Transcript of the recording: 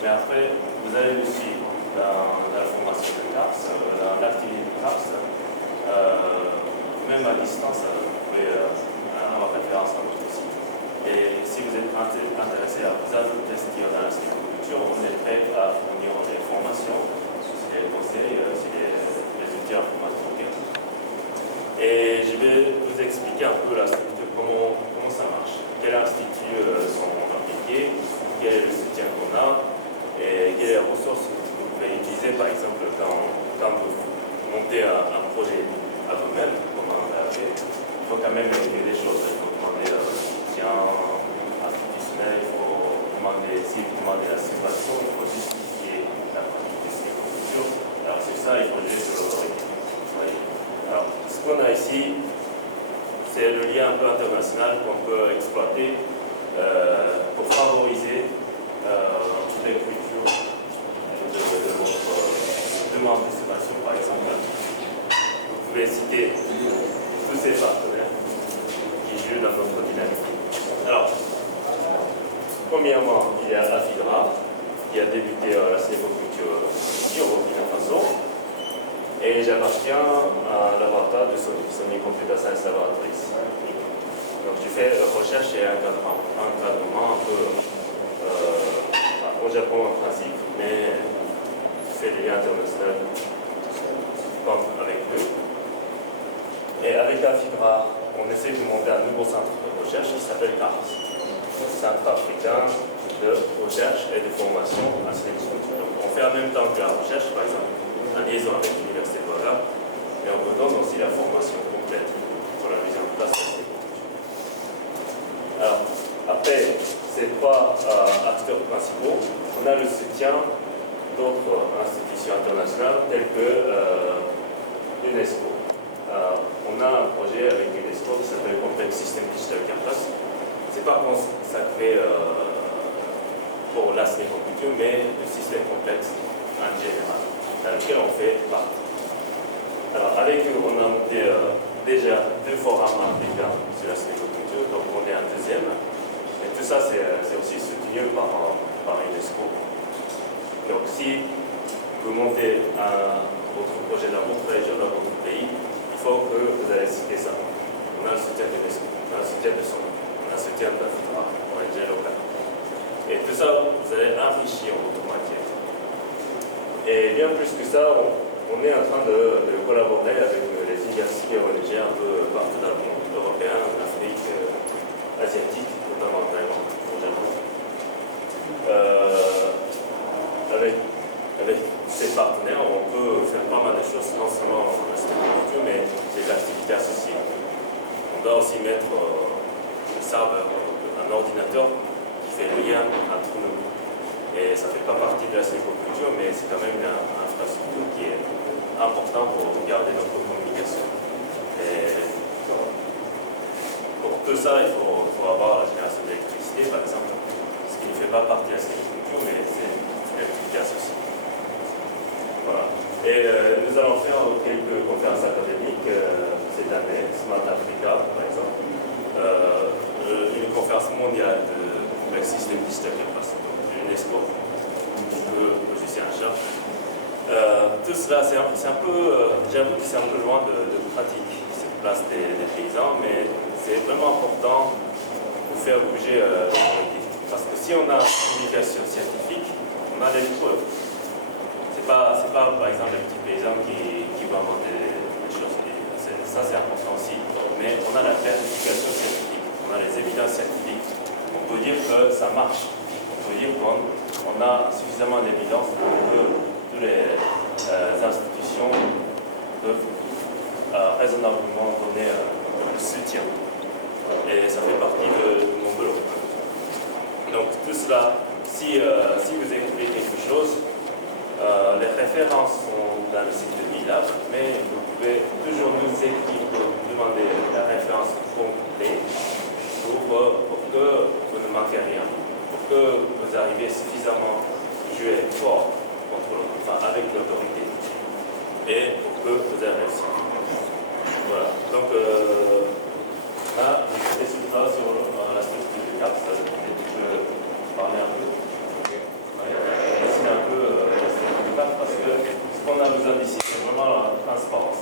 Mais après, vous allez le suivre dans la formation de CAPS, dans l'activité de CAPS, même à distance, vous pouvez avoir référence à votre site. Et si vous êtes intéressé à vous ajouter ce qu'il y a dans la culture, on est prêt à fournir des formations, des conseils, les outils informatiques. Et je vais vous expliquer un peu la structure, comment ça marche, quels instituts sont impliqués, quel est le soutien qu'on a, et quelles sont les ressources que vous pouvez utiliser, par exemple, quand vous montez un projet à vous-même, comme un RP. Il faut quand même vérifier des choses. Il faut demander le soutien institutionnel, il faut demander, si vous demandez la situation, il faut justifier la pratique de ces cultures. Alors c'est ça, il faut juste alors, ce qu'on a ici, c'est le lien un peu international qu'on peut exploiter pour favoriser toutes les cultures de votre demande de séparation, par exemple. Vous pouvez citer tous ces partenaires qui jouent dans notre dynamique. Alors, premièrement, il y a AFIDRA, qui a débuté la sylviculture ici au Burkina Faso. Et j'appartiens à laboratoire de Sony Computer Science Laboratory. Donc je fais recherche et encadrement un peu au Japon en principe, mais je fais des liens internationaux comme avec eux. Et avec la FIDRA, on essaie de monter un nouveau centre de recherche qui s'appelle CARS, Centre africain de recherche et de formation à sylviculture. Donc on fait en même temps que la recherche, par exemple, en liaison avec l'Université de Ouagadougou, mais on vous donne aussi la formation complète sur la mise en place de ces cultures. Alors, après ces trois acteurs principaux, on a le soutien d'autres institutions internationales telles que l'UNESCO. On a un projet avec l'UNESCO qui s'appelle Complex System Digital Campus. Ce n'est pas consacré pour la sylviculture, mais le système complexe en général, dans lequel on fait partie. Alors avec eux, on a monté déjà 2 forums africains sur la sylviculture, donc on est un deuxième. Et tout ça, c'est aussi soutenu par UNESCO. Donc si vous montez votre projet dans votre région, dans votre pays, il faut que vous allez citer ça. On a le soutien de l'UNESCO, on a le soutien de SON, on a le soutien de la FIDRA, ONG locale. Et tout ça, vous allez enrichir votre matière. Et bien plus que ça, on est en train de collaborer avec les universités ONG un peu partout dans le monde, européen, en Afrique, asiatique, notamment en Thaïlande, au Japon. Avec ces partenaires, on peut faire pas mal de choses, non seulement en sylviculture, mais des activités associées. On doit aussi mettre le serveur, un ordinateur qui fait le lien entre nous. Et ça ne fait pas partie de la sylviculture, mais c'est quand même une infrastructure qui est importante pour garder notre communication. Et pour tout ça, il faut avoir la génération d'électricité, par exemple, ce qui ne fait pas partie de la sylviculture, mais c'est une activité associée. Voilà. Et nous allons faire quelques conférences académiques cette année, Smart Africa, par exemple, une conférence mondiale de complexe système digital campus. UNESCO, logiciel en charge. Tout cela, c'est un peu, j'avoue que c'est un peu loin de pratique, cette place des paysans, mais c'est vraiment important pour faire bouger l'autorité. Parce que si on a une communication scientifique, on a des preuves. C'est pas, par exemple, les petits paysans qui vont inventer des choses. Ça, c'est important aussi. Mais on a la certification scientifique, on a les évidences scientifiques. On peut dire que ça marche. On peut dire qu'on a suffisamment d'évidence pour que toutes les institutions peuvent raisonnablement donner le soutien. Et ça fait partie de mon boulot. Donc tout cela, si vous écoutez quelque chose, les références sont dans le site de BILAB, mais vous pouvez toujours nous écrire pour demander la référence complète pour que vous ne manquez rien. Pour que vous arriviez suffisamment à jouer fort avec l'autorité et pour que vous ayez réussi. Voilà. Donc là, je discutera sur la structure du CAPS et tu peux parler un peu. Okay. Ouais. pas besoin d'ici, c'est vraiment la transparence.